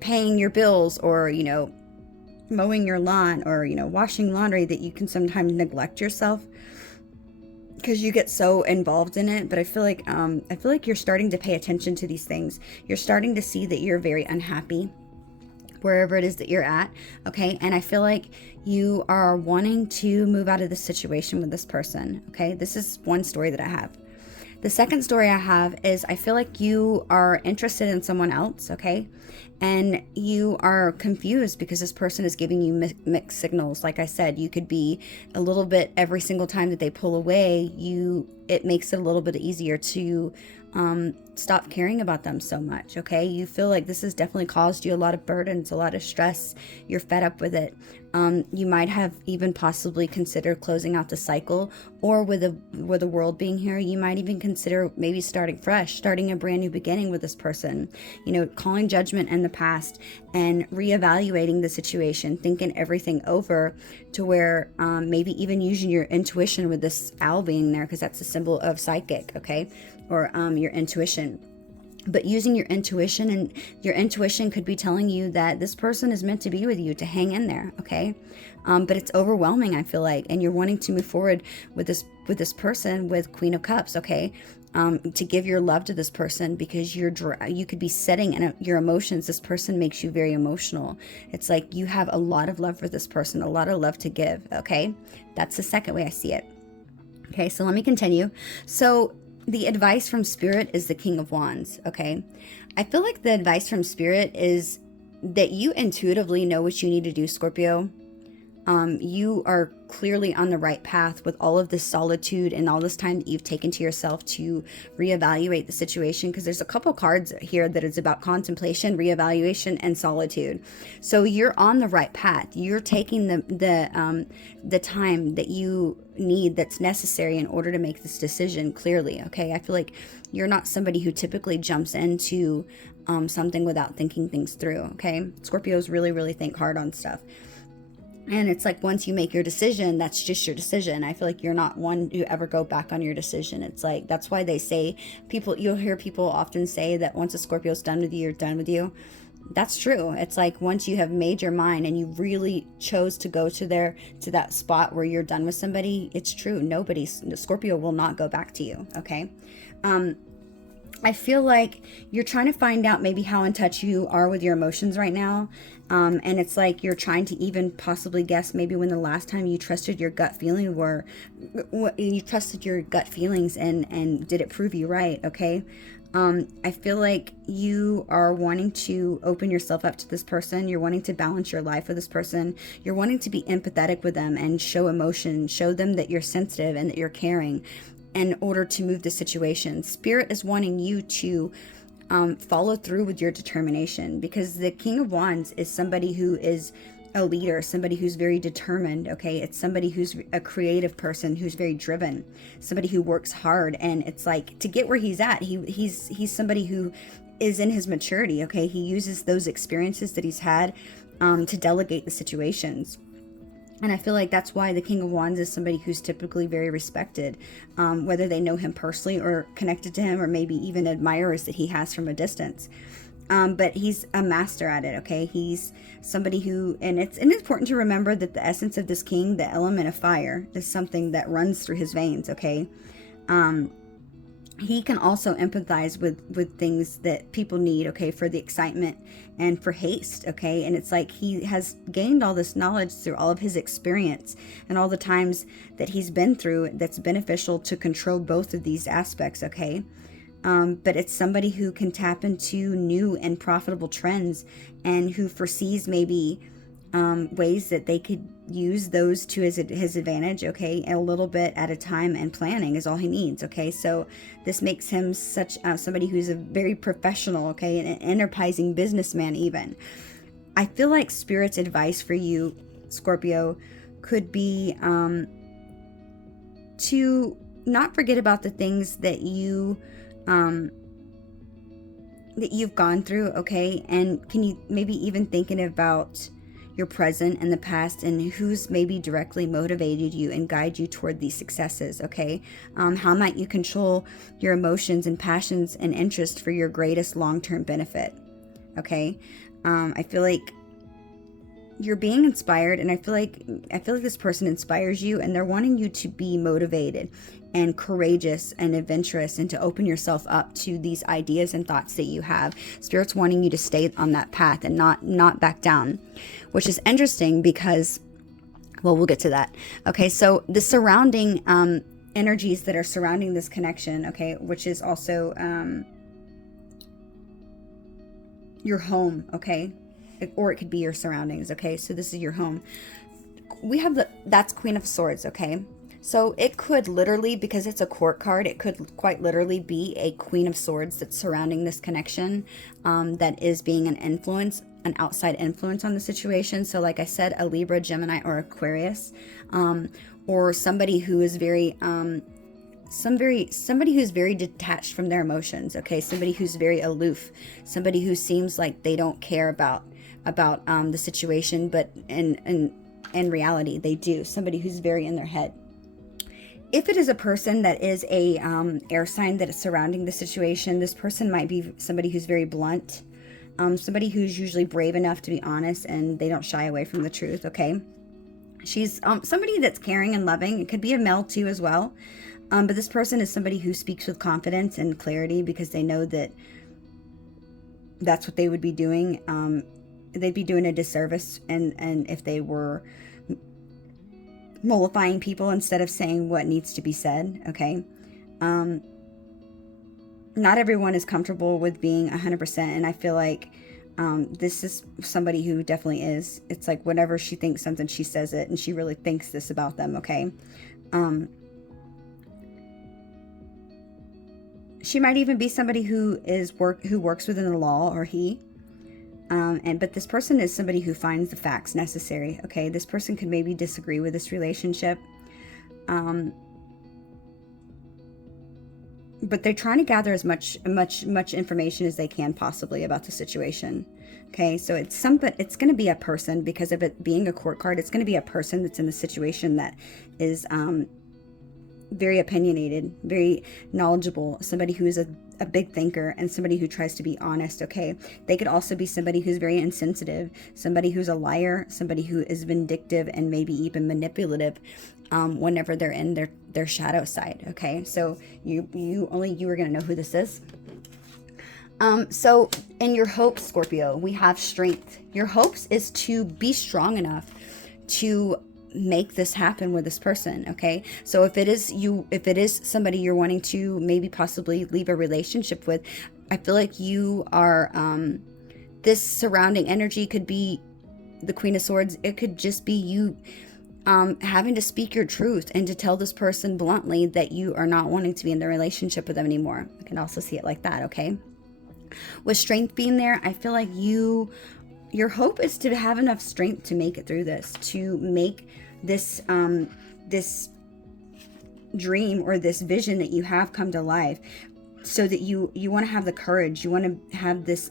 paying your bills, or, mowing your lawn, or, washing laundry, that you can sometimes neglect yourself because you get so involved in it. But I feel like you're starting to pay attention to these things. You're starting to see that you're very unhappy wherever it is that you're at, okay? And I feel like you are wanting to move out of this situation with this person, okay? This is one story that I have. The second story I have is I feel like you are interested in someone else, okay? And you are confused because this person is giving you mixed signals. Like I said, you could be a little bit, every single time that they pull away, it makes it a little bit easier to stop caring about them so much, okay? You feel like this has definitely caused you a lot of burdens, a lot of stress. You're fed up with it. You might have even possibly considered closing out the cycle, or with the world being here, you might even consider maybe starting fresh, starting a brand new beginning with this person, calling judgment in the past and reevaluating the situation, thinking everything over, to where maybe even using your intuition with this owl being there, because that's a symbol of psychic, okay? Or your intuition. But using your intuition, and your intuition could be telling you that this person is meant to be with you, to hang in there, okay? But it's overwhelming, I feel like, and you're wanting to move forward with this person, with Queen of Cups, okay? To give your love to this person, because you could be setting in your emotions. This person makes you very emotional. It's like you have a lot of love for this person, a lot of love to give, okay? That's the second way I see it. Okay, so let me continue. So the advice from Spirit is the King of Wands, okay? I feel like the advice from Spirit is that you intuitively know what you need to do, Scorpio. You are clearly on the right path with all of this solitude and all this time that you've taken to yourself to reevaluate the situation, because there's a couple cards here that is about contemplation, reevaluation, and solitude. So you're on the right path. You're taking the time that you need, that's necessary in order to make this decision clearly, okay? I feel like you're not somebody who typically jumps into something without thinking things through, okay? Scorpios really, really think hard on stuff. And it's like, once you make your decision, that's just your decision. I feel like you're not one to ever go back on your decision. It's like, that's why they say, you'll hear people often say that once a Scorpio's done with you, you're done with you. That's true. It's like once you have made your mind and you really chose to go to that spot where you're done with somebody, it's true. Scorpio will not go back to you. Okay. I feel like you're trying to find out maybe how in touch you are with your emotions right now. And it's like you're trying to even possibly guess maybe when the last time you trusted your gut feeling you trusted your gut feelings and did it prove you right? Okay. I feel like you are wanting to open yourself up to this person. You're wanting to balance your life with this person. You're wanting to be empathetic with them and show emotion, show them that you're sensitive and that you're caring in order to move the situation. Spirit is wanting you to follow through with your determination, because the King of Wands is somebody who is a leader, somebody who's very determined. Okay, it's somebody who's a creative person, who's very driven, somebody who works hard. And it's like, to get where he's at, he's somebody who is in his maturity. Okay, he uses those experiences that he's had to delegate the situations. And I feel like that's why the King of Wands is somebody who's typically very respected, whether they know him personally or connected to him, or maybe even admirers that he has from a distance. But he's a master at it. Okay, he's somebody who, and it's important to remember that the essence of this king, the element of fire, is something that runs through his veins. Okay, he can also empathize with things that people need. Okay, for the excitement and for haste. Okay, and it's like he has gained all this knowledge through all of his experience and all the times that he's been through that's beneficial to control both of these aspects. Okay. But it's somebody who can tap into new and profitable trends, and who foresees maybe ways that they could use those to his advantage. Okay, and a little bit at a time, and planning is all he needs. Okay, so this makes him such somebody who's a very professional. Okay, and an enterprising businessman even. I feel like Spirit's advice for you, Scorpio, could be to not forget about the things that you've gone through. Okay, and can you maybe even thinking about your present and the past, and who's maybe directly motivated you and guide you toward these successes. Okay, how might you control your emotions and passions and interests for your greatest long-term benefit? Okay, I feel like you're being inspired, and I feel like this person inspires you, and they're wanting you to be motivated and courageous and adventurous, and to open yourself up to these ideas and thoughts that you have. Spirit's wanting you to stay on that path and not back down, which is interesting because, well, we'll get to that. Okay, so the surrounding energies that are surrounding this connection, okay, which is also your home, okay, or it could be your surroundings. Okay, so this is your home. We have that's Queen of Swords. Okay, so it could literally, because it's a court card, it could quite literally be a Queen of Swords that's surrounding this connection, that is being an outside influence on the situation. So like I said, a Libra, Gemini, or Aquarius, or somebody who is very somebody who's very detached from their emotions. Okay, somebody who's very aloof, somebody who seems like they don't care about the situation, but in reality they do. Somebody who's very in their head. If it is a person that is a air sign that is surrounding the situation, this person might be somebody who's very blunt, somebody who's usually brave enough to be honest, and they don't shy away from the truth. Okay, she's somebody that's caring and loving. It could be a male too as well, but this person is somebody who speaks with confidence and clarity, because they know that that's what they would be doing. They'd be doing a disservice, and if they were mollifying people instead of saying what needs to be said. Okay, not everyone is comfortable with being 100%, and I feel like this is somebody who definitely is. It's like whenever she thinks something, she says it, and she really thinks this about them. Okay, she might even be somebody who works within the law, or but this person is somebody who finds the facts necessary. Okay, this person could maybe disagree with this relationship, but they're trying to gather as much information as they can possibly about the situation. Okay, so it's going to be a person, because of it being a court card. It's going to be a person that's in the situation that is very opinionated, very knowledgeable, somebody who is a big thinker and somebody who tries to be honest, okay? They could also be somebody who's very insensitive, somebody who's a liar, somebody who is vindictive and maybe even manipulative whenever they're in their shadow side, okay? So only you are going to know who this is. So in your hopes, Scorpio, we have strength. Your hopes is to be strong enough to make this happen with this person, okay? So if it is somebody you're wanting to maybe possibly leave a relationship with, I feel like you are, this surrounding energy could be the Queen of Swords. It could just be you having to speak your truth and to tell this person bluntly that you are not wanting to be in the relationship with them anymore. I can also see it like that, okay? With strength being there, I feel like your hope is to have enough strength to make it through this, to make this this dream or this vision that you have come to life, so that you want to have the courage, you want to have this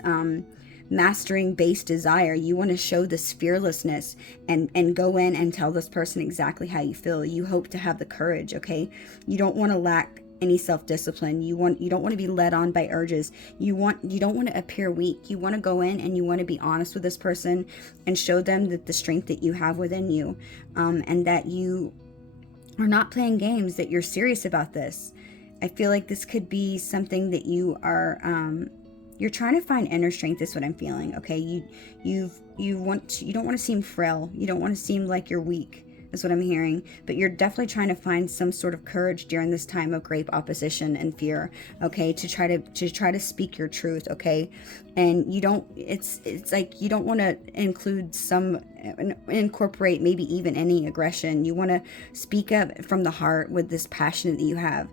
mastering based desire, you want to show this fearlessness and go in and tell this person exactly how you feel. You hope to have the courage, okay? You don't want to lack any self-discipline. You don't want to be led on by urges. You don't want to appear weak. You want to go in and you want to be honest with this person and show them that the strength that you have within you, and that you are not playing games, that you're serious about this. I feel like this could be something that you are you're trying to find inner strength, is what I'm feeling, okay? You don't want to seem frail. You don't want to seem like you're weak, is what I'm hearing, but you're definitely trying to find some sort of courage during this time of great opposition and fear, okay, to try to speak your truth, okay? And it's like you don't want to incorporate maybe even any aggression. You want to speak up from the heart with this passion that you have,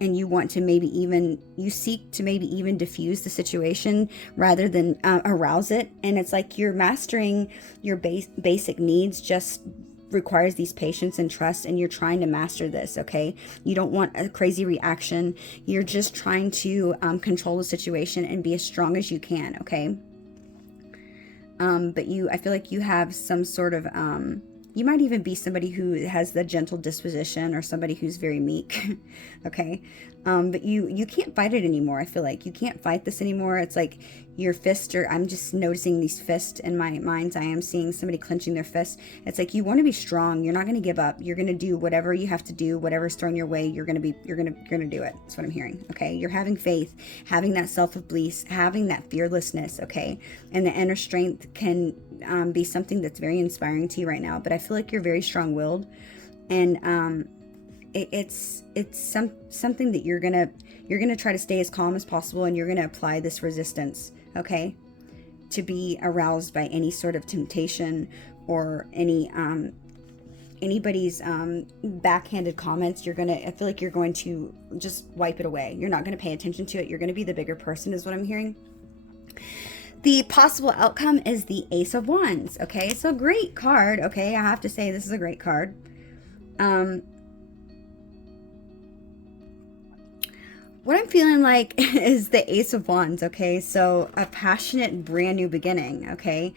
and you want to you seek to maybe even diffuse the situation rather than arouse it. And it's like you're mastering your basic needs just requires these patience and trust, and you're trying to master this, okay? You don't want a crazy reaction. You're just trying to control the situation and be as strong as you can, okay? But I feel like you have some sort of you might even be somebody who has the gentle disposition, or somebody who's very meek, okay? But you can't fight it anymore. I feel like you can't fight this anymore. It's like your fist, or I'm just noticing these fists in my mind's eye. I'm seeing somebody clenching their fist. It's like you want to be strong. You're not going to give up. You're going to do whatever you have to do, whatever's thrown your way. You're going to do it. That's what I'm hearing. Okay. You're having faith, having that self-belief, having that fearlessness. Okay. And the inner strength can be something that's very inspiring to you right now. But I feel like you're very strong-willed, and it's something that you're gonna try to stay as calm as possible, and you're gonna apply this resistance, okay, to be aroused by any sort of temptation or anybody's backhanded comments. I feel like you're going to just wipe it away. You're not going to pay attention to it. You're going to be the bigger person, is what I'm hearing. The possible outcome is the Ace of Wands, okay? So great card, okay? I have to say this is a great card. What I'm feeling like is the Ace of Wands, okay? So a passionate, brand new beginning, okay?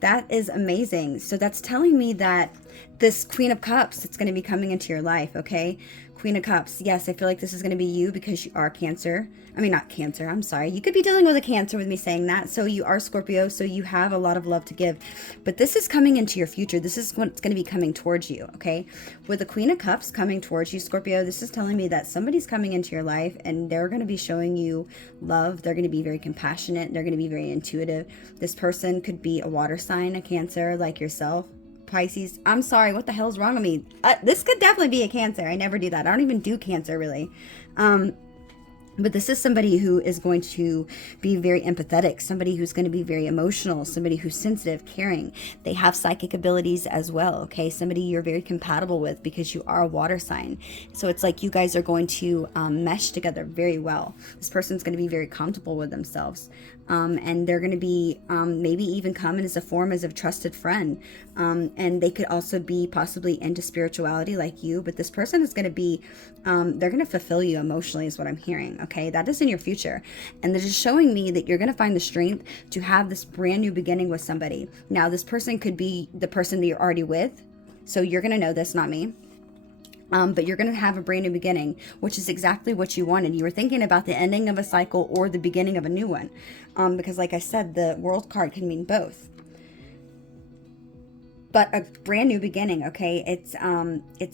That is amazing. So that's telling me that this Queen of Cups that's going to be coming into your life, okay? Queen of Cups. Yes, I feel like this is going to be you because you are Cancer. I mean, not Cancer. I'm sorry. You could be dealing with a Cancer with me saying that. So you are Scorpio. So you have a lot of love to give. But this is coming into your future. This is what's going to be coming towards you, okay? With the Queen of Cups coming towards you, Scorpio, this is telling me that somebody's coming into your life and they're going to be showing you love. They're going to be very compassionate. They're going to be very intuitive. This person could be a water sign, a Cancer like yourself. Pisces. I'm sorry, what the hell's wrong with me? This could definitely be a Cancer. I never do that. I don't even do Cancer, really. But this is somebody who is going to be very empathetic, somebody who's going to be very emotional, somebody who's sensitive, caring. They have psychic abilities as well, okay? Somebody you're very compatible with because you are a water sign. So it's like you guys are going to mesh together very well. This person's going to be very comfortable with themselves. And they're going to be maybe even come in as a form as a trusted friend. And they could also be possibly into spirituality like you, but this person is going to be, they're going to fulfill you emotionally is what I'm hearing, okay? That is in your future. And they're just showing me that you're going to find the strength to have this brand new beginning with somebody. Now, this person could be the person that you're already with. So you're going to know this, not me. But you're going to have a brand new beginning, which is exactly what you wanted. You were thinking about the ending of a cycle or the beginning of a new one. Because like I said, the World card can mean both. But a brand new beginning, okay? It's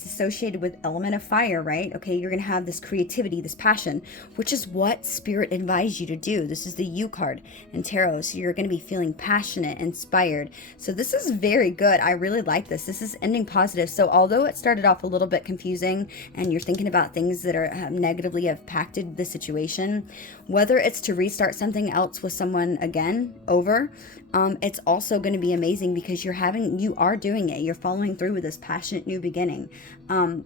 associated with element of fire, right? Okay, you're gonna have this creativity, this passion, which is what Spirit advised you to do. This is the You card in tarot, so you're gonna be feeling passionate, inspired. So this is very good. I really like this. This is ending positive. So although it started off a little bit confusing, and you're thinking about things that are negatively impacted the situation, whether it's to restart something else with someone again over, it's also going to be amazing because you are doing it. You're following through with this passionate new beginning. And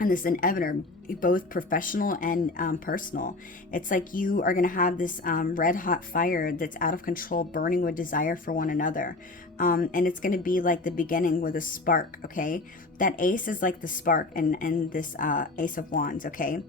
this inevitable, both professional and personal. It's like you are going to have this red hot fire that's out of control, burning with desire for one another. And it's going to be like the beginning with a spark, okay? That ace is like the spark and this Ace of Wands, okay?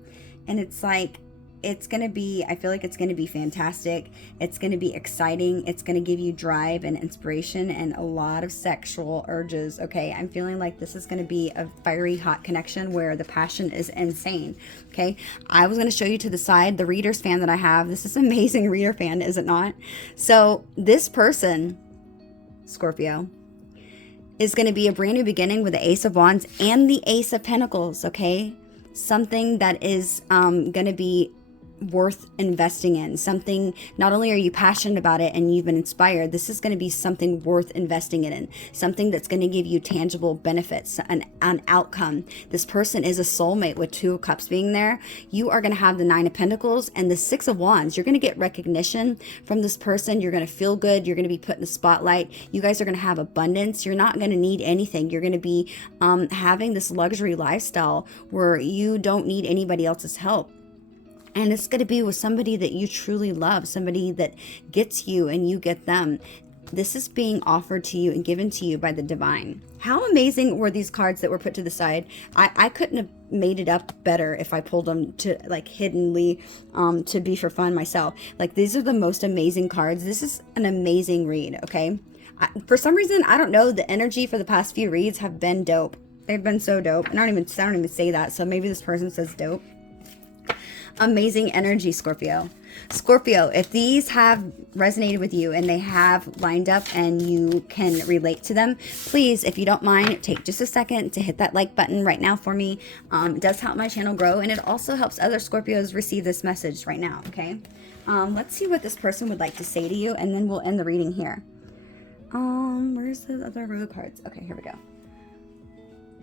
And it's like, it's going to be, I feel like it's going to be fantastic. It's going to be exciting. It's going to give you drive and inspiration and a lot of sexual urges. Okay. I'm feeling like this is going to be a fiery hot connection where the passion is insane. Okay. I was going to show you to the side, the reader's fan that I have. This is amazing reader fan, is it not? So this person, Scorpio, is going to be a brand new beginning with the Ace of Wands and the Ace of Pentacles. Okay. Something that is going to be worth investing in. Something, not only are you passionate about it and you've been inspired, this is going to be something worth investing in, something that's going to give you tangible benefits, an outcome. This person is a soulmate with Two of Cups being there. You are going to have the Nine of Pentacles and the Six of Wands. You're going to get recognition from this person. You're going to feel good. You're going to be put in the spotlight. You guys are going to have abundance. You're not going to need anything. You're going to be having this luxury lifestyle where you don't need anybody else's help. And it's going to be with somebody that you truly love, somebody that gets you and you get them. This is being offered to you and given to you by the divine. How amazing were these cards that were put to the side? I couldn't have made it up better if I pulled them to like hiddenly to be for fun myself. Like, these are the most amazing cards. This is an amazing read, okay? For some reason, I don't know, the energy for the past few reads have been dope. They've been so dope. And I don't even say that, so maybe this person says dope. Amazing energy, Scorpio. Scorpio, if these have resonated with you and they have lined up and you can relate to them, please, if you don't mind, take just a second to hit that like button right now for me. It does help my channel grow, and it also helps other Scorpios receive this message right now, okay? Let's see what this person would like to say to you, and then we'll end the reading here. Where's the other row of cards? Okay, here we go.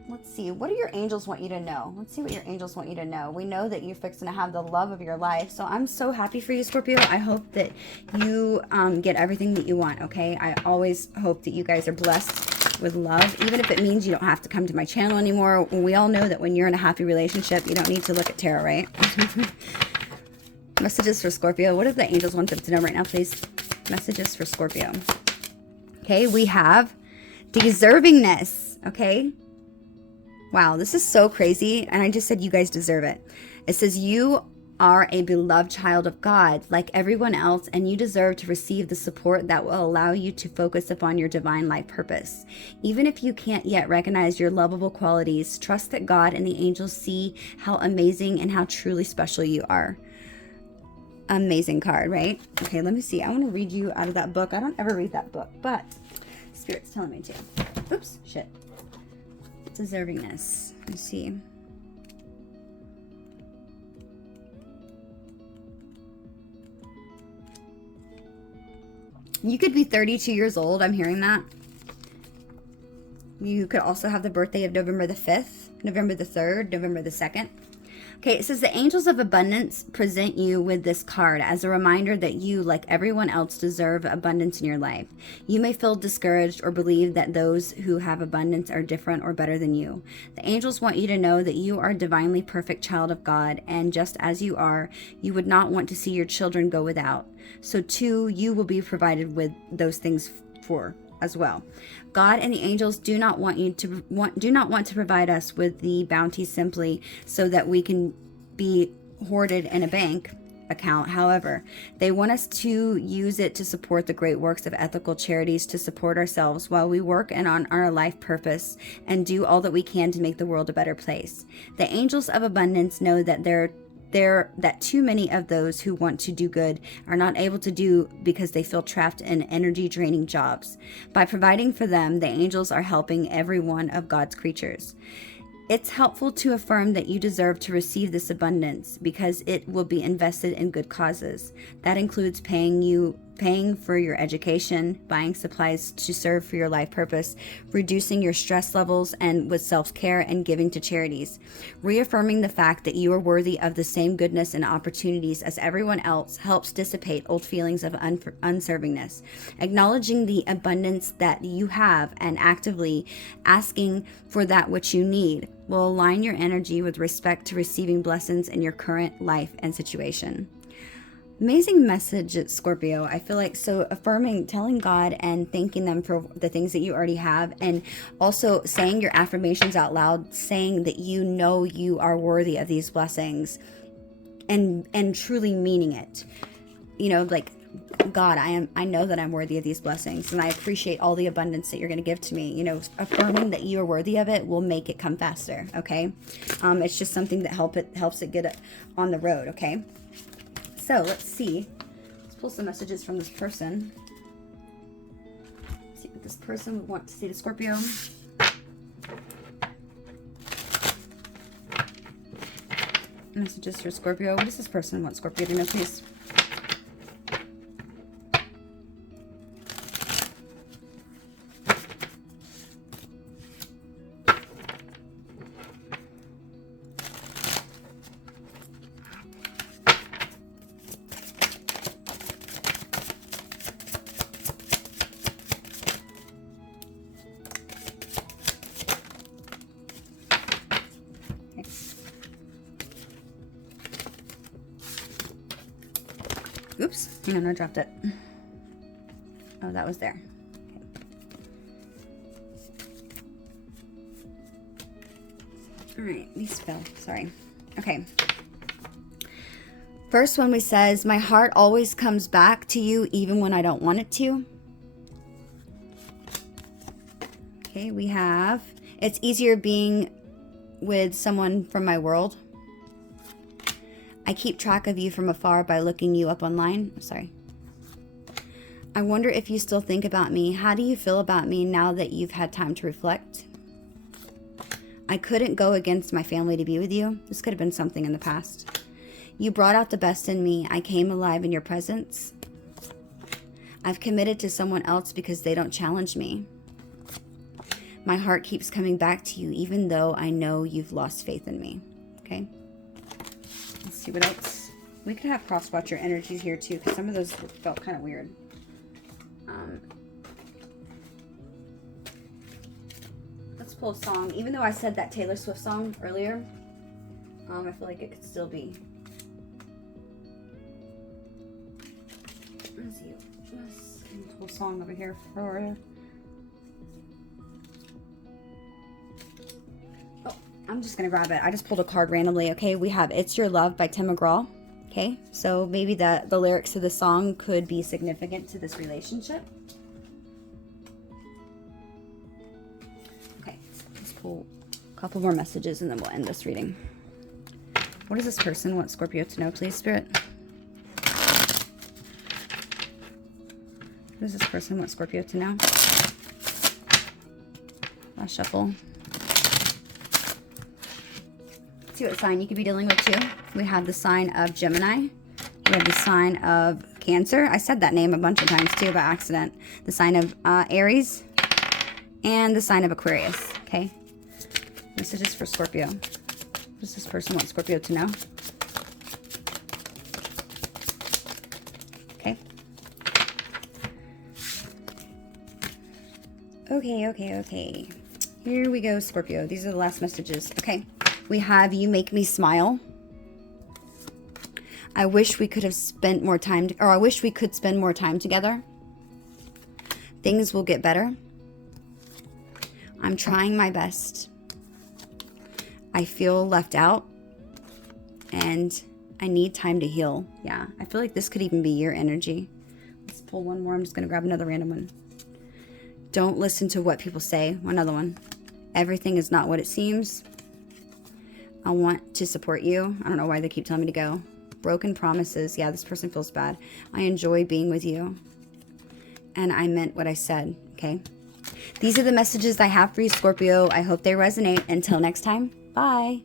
Let's see. What do your angels want you to know? Let's see what your angels want you to know. We know that you're fixing to have the love of your life. So I'm so happy for you, Scorpio. I hope that you get everything that you want, okay? I always hope that you guys are blessed with love, even if it means you don't have to come to my channel anymore. We all know that when you're in a happy relationship, you don't need to look at tarot, right? Messages for Scorpio. What do the angels want them to know right now, please? Messages for Scorpio. Okay, we have deservingness, okay? Wow, this is so crazy. And I just said you guys deserve it. It says you are a beloved child of God like everyone else, and you deserve to receive the support that will allow you to focus upon your divine life purpose. Even if you can't yet recognize your lovable qualities, trust that God and the angels see how amazing and how truly special you are. Amazing card, right? Okay, let me see. I want to read you out of that book. I don't ever read that book, but Spirit's telling me to. Oops, shit. Deservingness. Let's see. You could be 32 years old. I'm hearing that. You could also have the birthday of November the 5th, November the 3rd, November the 2nd. Okay, it says the angels of abundance present you with this card as a reminder that you, like everyone else, deserve abundance in your life. You may feel discouraged or believe that those who have abundance are different or better than you. The angels want you to know that you are a divinely perfect child of God, and just as you are, you would not want to see your children go without. So too, you will be provided with those things for as well. God and the angels do not want to provide us with the bounty simply so that we can be hoarded in a bank. account. However, they want us to use it to support the great works of ethical charities, to support ourselves while we work and on our life purpose and do all that we can to make the world a better place. The angels of abundance know that that too many of those who want to do good are not able to do because they feel trapped in energy draining jobs. By providing for them, the angels are helping every one of God's creatures. It's helpful to affirm that you deserve to receive this abundance because it will be invested in good causes. That includes paying for your education, buying supplies to serve for your life purpose, reducing your stress levels and with self-care, and giving to charities. Reaffirming the fact that you are worthy of the same goodness and opportunities as everyone else helps dissipate old feelings of unservingness. Acknowledging the abundance that you have and actively asking for that which you need will align your energy with respect to receiving blessings in your current life and situation. Amazing message, Scorpio. I feel like so affirming, telling God and thanking them for the things that you already have, and also saying your affirmations out loud, saying that you know you are worthy of these blessings and truly meaning it. You know, like, God, I know that I'm worthy of these blessings, and I appreciate all the abundance that you're going to give to me. You know, affirming that you are worthy of it will make it come faster. Okay. It's just something that helps it get on the road. Okay. So let's see. Let's pull some messages from this person. See what this person would want to say to Scorpio. Messages for Scorpio. What does this person want Scorpio to know, please? Oops, hang on, I dropped it. Oh, that was there. Okay. All right, these fell, sorry. Okay. First one we says, my heart always comes back to you even when I don't want it to. Okay, we have, it's easier being with someone from my world. I keep track of you from afar by looking you up online. Sorry. I wonder if you still think about me. How do you feel about me now that you've had time to reflect? I couldn't go against my family to be with you. This could have been something in the past. You brought out the best in me. I came alive in your presence. I've committed to someone else because they don't challenge me. My heart keeps coming back to you even though I know you've lost faith in me. Okay. Let's see what else. We could have cross-watcher energies here too, because some of those felt kind of weird. Let's pull a song. Even though I said that Taylor Swift song earlier, I feel like it could still be. Let's see. Let's pull a song over here for. I'm just going to grab it. I just pulled a card randomly. Okay, we have It's Your Love by Tim McGraw. Okay, so maybe the lyrics to the song could be significant to this relationship. Okay, let's pull a couple more messages and then we'll end this reading. What does this person want Scorpio to know, please, Spirit? What does this person want Scorpio to know? Last shuffle. See what sign you could be dealing with too. We have the sign of Gemini. We have the sign of Cancer. I said that name a bunch of times too by accident. The sign of Aries and the sign of Aquarius. Okay. Messages for Scorpio. What does this person want Scorpio to know? Okay. Okay. Here we go, Scorpio. These are the last messages. Okay. We have You Make Me Smile. I wish we could have spent more time, I wish we could spend more time together. Things will get better. I'm trying my best. I feel left out. And I need time to heal. Yeah, I feel like this could even be your energy. Let's pull one more. I'm just going to grab another random one. Don't listen to what people say. Another one. Everything is not what it seems. I want to support you. I don't know why they keep telling me to go. Broken promises. Yeah, this person feels bad. I enjoy being with you. And I meant what I said. Okay. These are the messages I have for you, Scorpio. I hope they resonate. Until next time. Bye.